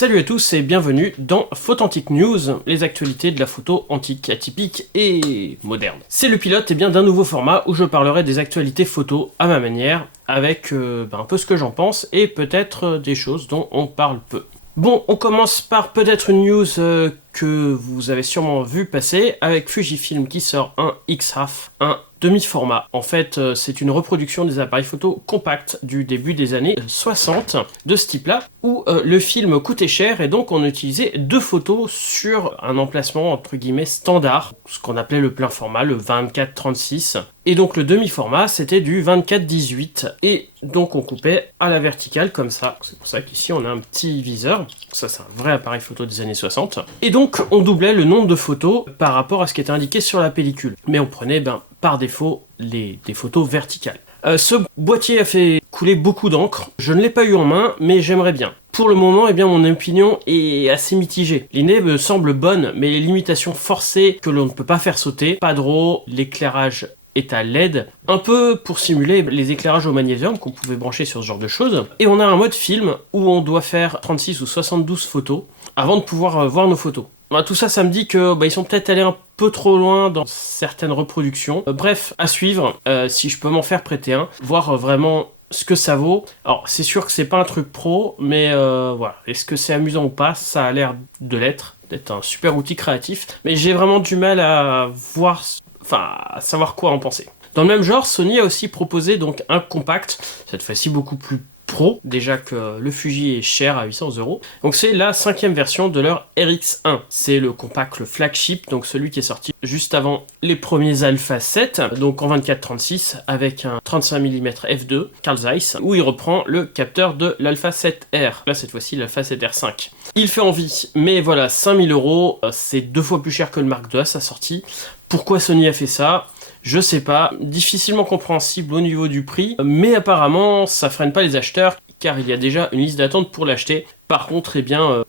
Salut à tous et bienvenue dans Photantique News, les actualités de la photo antique, atypique et moderne. C'est le pilote d'un nouveau format où je parlerai des actualités photo à ma manière, avec un peu ce que j'en pense et peut-être des choses dont on parle peu. Bon, on commence par peut-être une news que vous avez sûrement vu passer, avec Fujifilm qui sort un X-Raf, un demi-format. En fait, c'est une reproduction des appareils photo compacts du début des années 60 de ce type-là, où le film coûtait cher et donc on utilisait deux photos sur un emplacement entre guillemets standard, ce qu'on appelait le plein format, le 24-36. Et donc le demi-format, c'était du 24-18. Et donc on coupait à la verticale comme ça. C'est pour ça qu'ici on a un petit viseur. Ça c'est un vrai appareil photo des années 60. Et donc on doublait le nombre de photos par rapport à ce qui était indiqué sur la pellicule. Mais on prenait par défaut des photos verticales. Ce boîtier a fait couler beaucoup d'encre. Je ne l'ai pas eu en main, mais j'aimerais bien. Pour le moment, mon opinion est assez mitigée. L'idée me semble bonne, mais les limitations forcées que l'on ne peut pas faire sauter, pas de RAW, l'éclairage est à LED, un peu pour simuler les éclairages au magnésium qu'on pouvait brancher sur ce genre de choses. Et on a un mode film où on doit faire 36 ou 72 photos avant de pouvoir voir nos photos. Tout ça, ça me dit que ils sont peut-être allés un peu trop loin dans certaines reproductions. Bref, à suivre, si je peux m'en faire prêter un, voir vraiment ce que ça vaut. Alors, c'est sûr que c'est pas un truc pro, mais voilà. Est-ce que c'est amusant ou pas? Ça a l'air de l'être, d'être un super outil créatif, mais j'ai vraiment du mal à voir, à savoir quoi en penser. Dans le même genre, Sony a aussi proposé donc un compact, cette fois-ci beaucoup plus pro, déjà que le Fuji est cher à 800 €. Donc c'est la 5e version de leur RX1. C'est le compact, le flagship, donc celui qui est sorti juste avant les premiers Alpha 7, donc en 24-36 avec un 35 mm f2 Carl Zeiss, où il reprend le capteur de l'Alpha 7R. Là cette fois-ci l'Alpha 7R5. Il fait envie, mais voilà, 5000 €, c'est 2 fois plus cher que le Mark II à sa sortie. Pourquoi Sony a fait ça ? Je sais pas, difficilement compréhensible au niveau du prix, mais apparemment ça freine pas les acheteurs car il y a déjà une liste d'attente pour l'acheter. Par contre,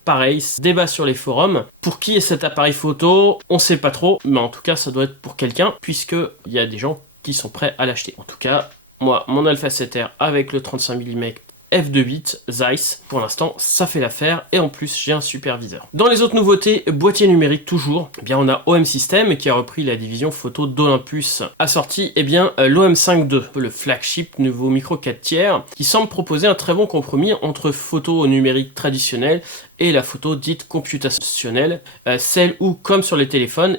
pareil, débat sur les forums. Pour qui est cet appareil photo? On sait pas trop, mais en tout cas ça doit être pour quelqu'un puisque il y a des gens qui sont prêts à l'acheter. En tout cas, moi, mon Alpha 7R avec le 35 mm f2.8 Zeiss, pour l'instant ça fait l'affaire et en plus j'ai un superviseur. Dans les autres nouveautés, boîtier numérique toujours, on a OM System qui a repris la division photo d'Olympus, a sorti l'OM5 II, le flagship nouveau micro 4 tiers qui semble proposer un très bon compromis entre photo au numérique traditionnelle et la photo dite computationnelle, celle où, comme sur les téléphones,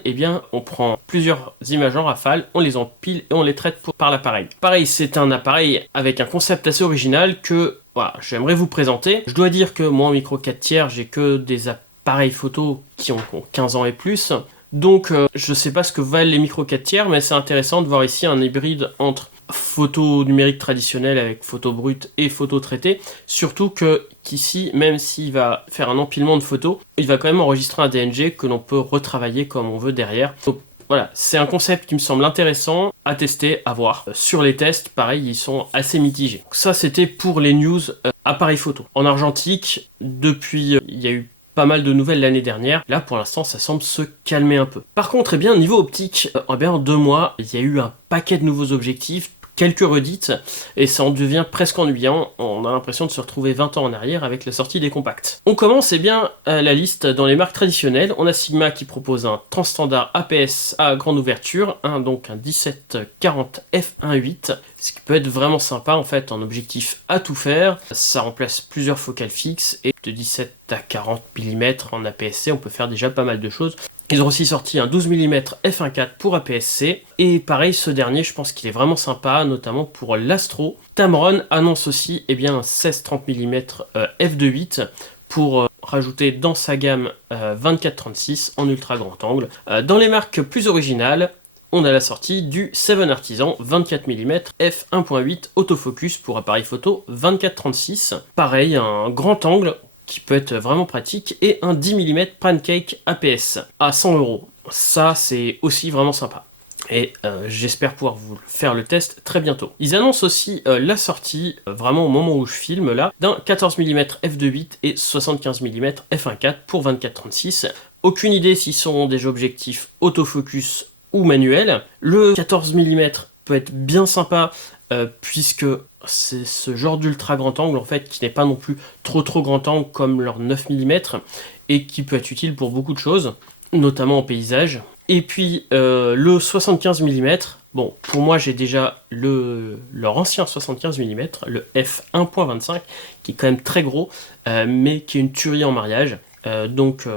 on prend plusieurs images en rafale, on les empile et on les traite par l'appareil. Pareil, c'est un appareil avec un concept assez original que j'aimerais vous présenter. Je dois dire que moi, en micro 4 tiers, j'ai que des appareils photo qui ont 15 ans et plus. Donc, je sais pas ce que valent les micro 4 tiers, mais c'est intéressant de voir ici un hybride entre photo numérique traditionnelle avec photo brute et photo traitée, surtout qu'ici, même s'il va faire un empilement de photos, il va quand même enregistrer un DNG que l'on peut retravailler comme on veut derrière. Donc voilà, c'est un concept qui me semble intéressant à tester, à voir. Sur les tests, pareil, ils sont assez mitigés. Donc ça, c'était pour les news appareils photo. En argentique, depuis, il y a eu pas mal de nouvelles l'année dernière. Là, pour l'instant, ça semble se calmer un peu. Par contre, niveau optique, en 2 mois, il y a eu un paquet de nouveaux objectifs, quelques redites, et ça en devient presque ennuyant. On a l'impression de se retrouver 20 ans en arrière avec la sortie des compacts. On commence la liste dans les marques traditionnelles. On a Sigma qui propose un transstandard APS à grande ouverture, donc un 17-40 f1.8, ce qui peut être vraiment sympa en fait en objectif à tout faire. Ça remplace plusieurs focales fixes et de 17 à 40 mm en APS-C, on peut faire déjà pas mal de choses. Ils ont aussi sorti un 12 mm f1.4 pour APS-C, et pareil, ce dernier, je pense qu'il est vraiment sympa, notamment pour l'Astro. Tamron annonce aussi un 16-30 mm f2.8 pour rajouter dans sa gamme 24-36 en ultra grand angle. Dans les marques plus originales, on a la sortie du 7 Artisan 24 mm f1.8 autofocus pour appareil photo 24-36. Pareil, un grand angle qui peut être vraiment pratique, et un 10 mm Pancake APS à 100 €. Ça, c'est aussi vraiment sympa. Et j'espère pouvoir vous faire le test très bientôt. Ils annoncent aussi la sortie, vraiment au moment où je filme là, d'un 14 mm f2.8 et 75 mm f1.4 pour 24-36. Aucune idée s'ils sont des objectifs autofocus ou manuels. Le 14 mm peut être bien sympa puisque c'est ce genre d'ultra grand angle en fait qui n'est pas non plus trop grand angle comme leur 9 mm et qui peut être utile pour beaucoup de choses, notamment en paysage. Et puis le 75 mm, bon pour moi j'ai déjà leur ancien 75 mm, le f1.25 qui est quand même très gros mais qui est une tuerie en mariage. Donc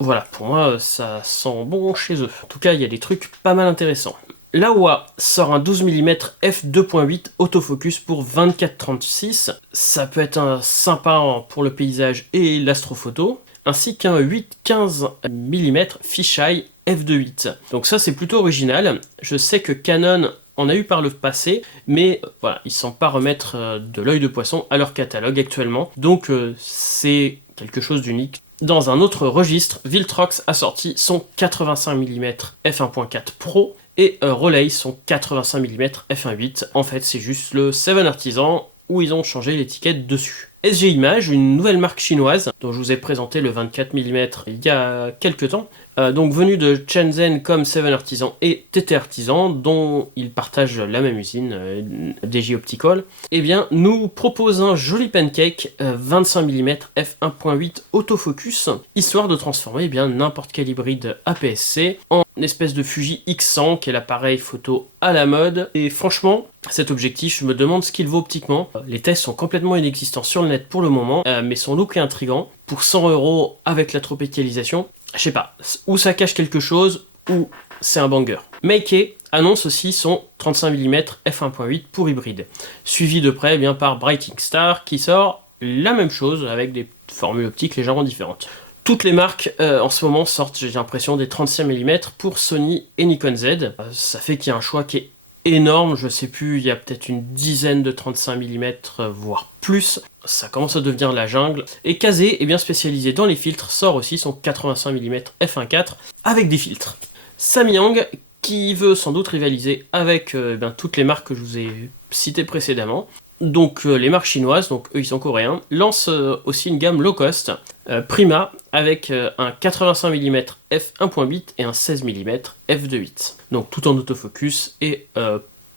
voilà, pour moi ça sent bon chez eux. En tout cas il y a des trucs pas mal intéressants. Laowa sort un 12 mm f2.8 autofocus pour 24-36. Ça peut être sympa pour le paysage et l'astrophoto. Ainsi qu'un 8-15 mm fisheye f2.8. Donc ça c'est plutôt original. Je sais que Canon en a eu par le passé, mais voilà, ils ne semblent pas remettre de l'œil de poisson à leur catalogue actuellement. Donc c'est quelque chose d'unique. Dans un autre registre, Viltrox a sorti son 85 mm f1.4 Pro et Rolei son 85 mm f1.8. En fait, c'est juste le 7 Artisan où ils ont changé l'étiquette dessus. SG Image, une nouvelle marque chinoise dont je vous ai présenté le 24 mm il y a quelques temps, donc venu de Shenzhen comme 7 Artisan et TT Artisan, dont ils partagent la même usine, DJ Optical, eh bien nous propose un joli pancake 25 mm f1.8 autofocus, histoire de transformer eh bien n'importe quel hybride APS-C en espèce de Fuji X100 qui est l'appareil photo à la mode. Et franchement, cet objectif, je me demande ce qu'il vaut optiquement. Les tests sont complètement inexistants sur le net pour le moment, mais son look est intriguant. Pour 100 € avec la tropicalisation, je sais pas, ou ça cache quelque chose, ou c'est un banger. Meike annonce aussi son 35 mm f1.8 pour hybride, suivi de près eh bien par Brighting Star qui sort la même chose avec des formules optiques légèrement différentes. Toutes les marques en ce moment sortent, j'ai l'impression, des 35 mm pour Sony et Nikon Z. Ça fait qu'il y a un choix qui est énorme, je sais plus, il y a peut-être une dizaine de 35 mm, voire plus. Ça commence à devenir la jungle. Et Kase est bien spécialisé dans les filtres, sort aussi son 85 mm f1.4 avec des filtres. Samyang, qui veut sans doute rivaliser avec toutes les marques que je vous ai citées précédemment. Donc les marques chinoises, donc eux ils sont coréens, lancent aussi une gamme low cost, Prima, avec un 85 mm f1.8 et un 16 mm f2.8. Donc tout en autofocus. Et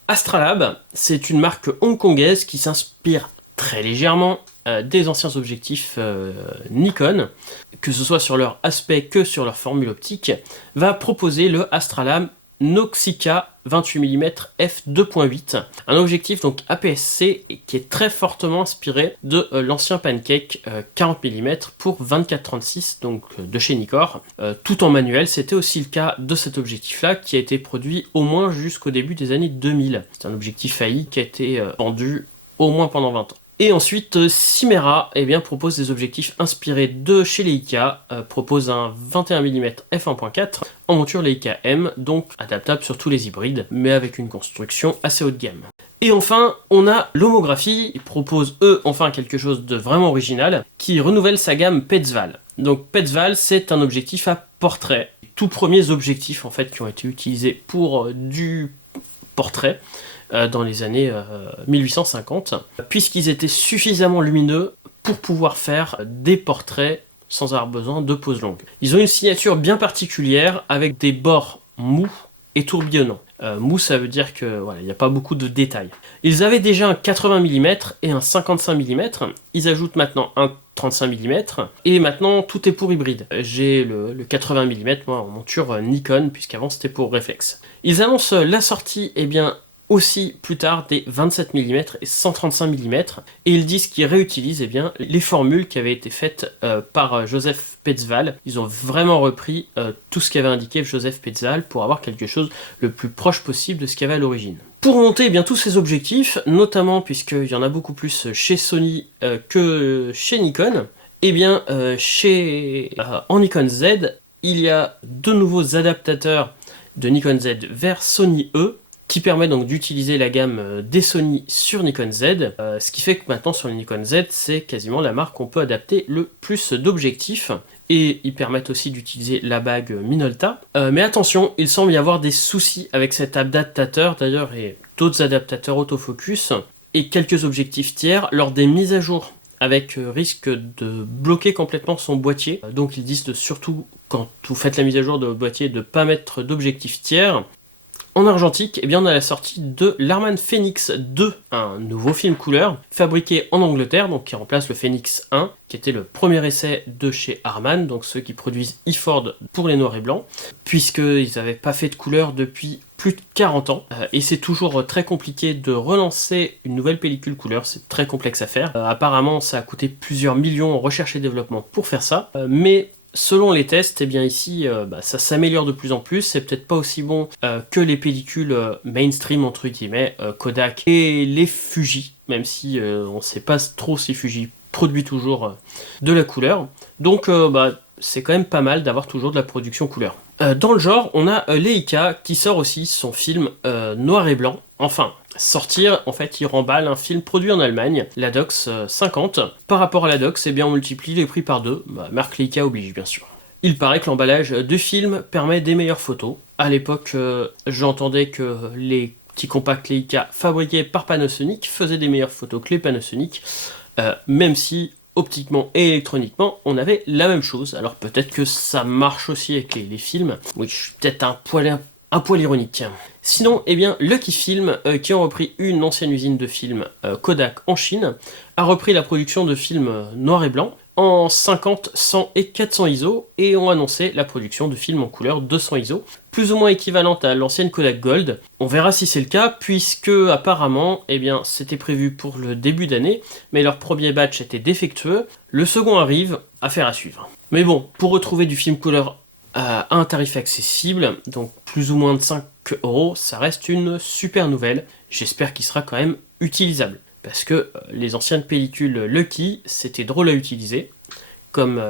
Astralab, c'est une marque hongkongaise qui s'inspire très légèrement des anciens objectifs Nikon, que ce soit sur leur aspect que sur leur formule optique, va proposer le Astralab Noxica 28 mm f2.8, un objectif donc APS-C qui est très fortement inspiré de l'ancien Pancake 40 mm pour 24-36, donc de chez Nikkor, tout en manuel. C'était aussi le cas de cet objectif-là qui a été produit au moins jusqu'au début des années 2000. C'est un objectif AI qui a été vendu au moins pendant 20 ans. Et ensuite, Simera propose des objectifs inspirés de chez Leica, propose un 21 mm f1.4 en monture Leica M, donc adaptable sur tous les hybrides, mais avec une construction assez haut de gamme. Et enfin, on a l'homographie, ils proposent eux enfin quelque chose de vraiment original, qui renouvelle sa gamme Petzval. Donc Petzval, c'est un objectif à portrait. Les tout premiers objectifs en fait qui ont été utilisés pour du portrait, dans les années 1850, puisqu'ils étaient suffisamment lumineux pour pouvoir faire des portraits sans avoir besoin de poses longues. Ils ont une signature bien particulière avec des bords mous et tourbillonnants. Mou, ça veut dire que voilà, il n'y a pas beaucoup de détails. Ils avaient déjà un 80 mm et un 55 mm. Ils ajoutent maintenant un 35 mm. Et maintenant, tout est pour hybride. J'ai le 80 mm moi, en monture Nikon, puisqu'avant c'était pour réflexe. Ils annoncent la sortie, aussi plus tard des 27 mm et 135 mm, et ils disent qu'ils réutilisent les formules qui avaient été faites par Joseph Petzval. Ils ont vraiment repris tout ce qu'avait indiqué Joseph Petzval pour avoir quelque chose le plus proche possible de ce qu'il y avait à l'origine. Pour monter tous ces objectifs, notamment puisqu'il y en a beaucoup plus chez Sony que chez Nikon, en Nikon Z, il y a deux nouveaux adaptateurs de Nikon Z vers Sony E, qui permet donc d'utiliser la gamme des Sony sur Nikon Z, ce qui fait que maintenant sur les Nikon Z, c'est quasiment la marque qu'on peut adapter le plus d'objectifs, et ils permettent aussi d'utiliser la bague Minolta. Mais attention, il semble y avoir des soucis avec cet adaptateur d'ailleurs, et d'autres adaptateurs autofocus, et quelques objectifs tiers lors des mises à jour, avec risque de bloquer complètement son boîtier. Donc ils disent surtout, quand vous faites la mise à jour de votre boîtier, de ne pas mettre d'objectifs tiers. En argentique, eh bien, on a la sortie de l'Harman Phoenix 2, un nouveau film couleur, fabriqué en Angleterre, donc qui remplace le Phoenix 1, qui était le premier essai de chez Harman, donc ceux qui produisent Iford pour les noirs et blancs, puisqu'ils n'avaient pas fait de couleur depuis plus de 40 ans, et c'est toujours très compliqué de relancer une nouvelle pellicule couleur, c'est très complexe à faire. Apparemment, ça a coûté plusieurs millions en recherche et développement pour faire ça, mais selon les tests, eh bien ici, ça s'améliore de plus en plus. C'est peut-être pas aussi bon que les pellicules mainstream, entre guillemets, Kodak et les Fuji, même si on sait pas trop si Fuji produit toujours de la couleur. Donc, c'est quand même pas mal d'avoir toujours de la production couleur. Dans le genre, on a Leica qui sort aussi son film noir et blanc. Enfin, sortir, en fait, il remballe un film produit en Allemagne, la Dox 50. Par rapport à la Dox, eh bien, on multiplie les prix par 2. Marque Leica oblige, bien sûr. Il paraît que l'emballage du film permet des meilleures photos. À l'époque, j'entendais que les petits compacts Leica fabriqués par Panasonic faisaient des meilleures photos que les Panasonic, même si optiquement et électroniquement, on avait la même chose. Alors peut-être que ça marche aussi avec les films. Oui, je suis peut-être un poil ironique. Sinon, eh bien, Lucky Film, qui ont repris une ancienne usine de films Kodak en Chine, a repris la production de films noir et blanc en 50, 100 et 400 ISO et ont annoncé la production de films en couleur 200 ISO, plus ou moins équivalente à l'ancienne Kodak Gold. On verra si c'est le cas, puisque apparemment, eh bien, c'était prévu pour le début d'année, mais leur premier batch était défectueux. Le second arrive, affaire à suivre. Mais bon, pour retrouver du film couleur à un tarif accessible, donc plus ou moins de 5 €, ça reste une super nouvelle. J'espère qu'il sera quand même utilisable. Parce que les anciennes pellicules Lucky, c'était drôle à utiliser, comme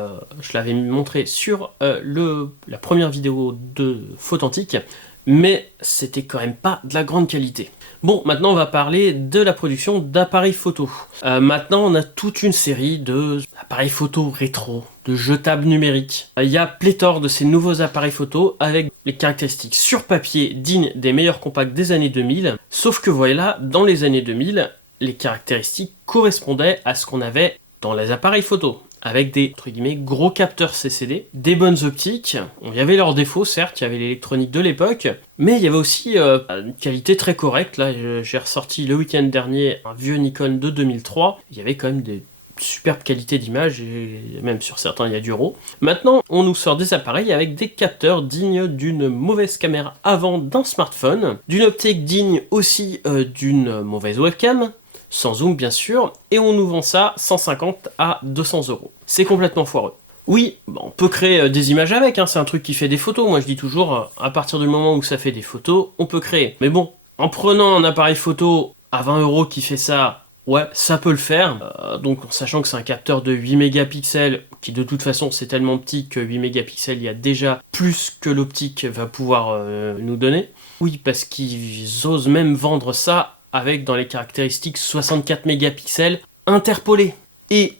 je l'avais montré sur la première vidéo de Photantique, mais c'était quand même pas de la grande qualité. Bon, maintenant on va parler de la production d'appareils photo. Maintenant on a toute une série d'appareils photo rétro, de jetables numériques. Il y a pléthore de ces nouveaux appareils photo avec les caractéristiques sur papier dignes des meilleurs compacts des années 2000, sauf que voilà, dans les années 2000, les caractéristiques correspondaient à ce qu'on avait dans les appareils photo, avec des, entre guillemets, gros capteurs CCD, des bonnes optiques. Il y avait leurs défauts, certes, il y avait l'électronique de l'époque, mais il y avait aussi une qualité très correcte. Là, j'ai ressorti le week-end dernier un vieux Nikon de 2003, il y avait quand même des superbes qualités d'image, et même sur certains il y a du RAW. Maintenant, on nous sort des appareils avec des capteurs dignes d'une mauvaise caméra avant d'un smartphone, d'une optique digne aussi d'une mauvaise webcam, sans zoom bien sûr, et on nous vend ça 150 à 200 €. C'est complètement foireux. Oui, on peut créer des images avec, c'est un truc qui fait des photos. Moi je dis toujours, à partir du moment où ça fait des photos, on peut créer. Mais bon, en prenant un appareil photo à 20 € qui fait ça, ouais, ça peut le faire. Donc en sachant que c'est un capteur de 8 mégapixels, qui de toute façon c'est tellement petit que 8 mégapixels, il y a déjà plus que l'optique va pouvoir nous donner. Oui, parce qu'ils osent même vendre ça avec dans les caractéristiques 64 mégapixels interpolés et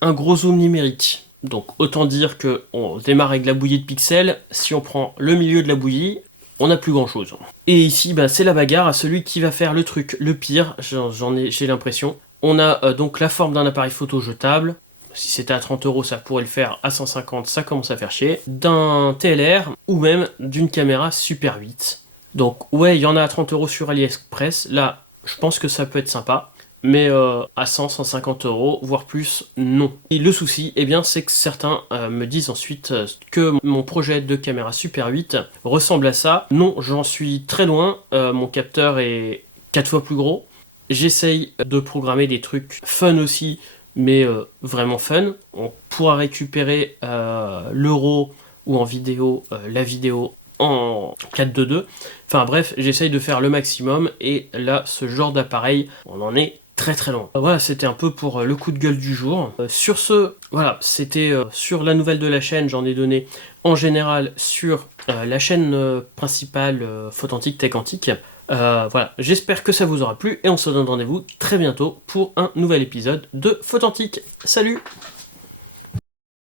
un gros zoom numérique. Donc autant dire que on démarre avec la bouillie de pixels, si on prend le milieu de la bouillie, on n'a plus grand chose. Et ici, c'est la bagarre à celui qui va faire le truc le pire, j'ai l'impression. On a donc la forme d'un appareil photo jetable. Si c'était à 30 €, ça pourrait le faire. À 150, ça commence à faire chier. D'un TLR ou même d'une caméra Super 8. Donc ouais, il y en a à 30 € sur AliExpress. Là, je pense que ça peut être sympa, mais à 100, 150 €, voire plus, non. Et le souci, eh bien, c'est que certains me disent ensuite que mon projet de caméra Super 8 ressemble à ça. Non, j'en suis très loin, mon capteur est 4 fois plus gros. J'essaye de programmer des trucs fun aussi, mais vraiment fun. On pourra récupérer l'euro ou en vidéo, la vidéo en 4:2. Enfin bref, j'essaye de faire le maximum et là, ce genre d'appareil, on en est très très loin. Voilà, c'était un peu pour le coup de gueule du jour. Sur ce, voilà, c'était sur la nouvelle de la chaîne, j'en ai donné en général sur la chaîne principale Photantique Tech Antique. Voilà, j'espère que ça vous aura plu et on se donne rendez-vous très bientôt pour un nouvel épisode de Photantique. Salut!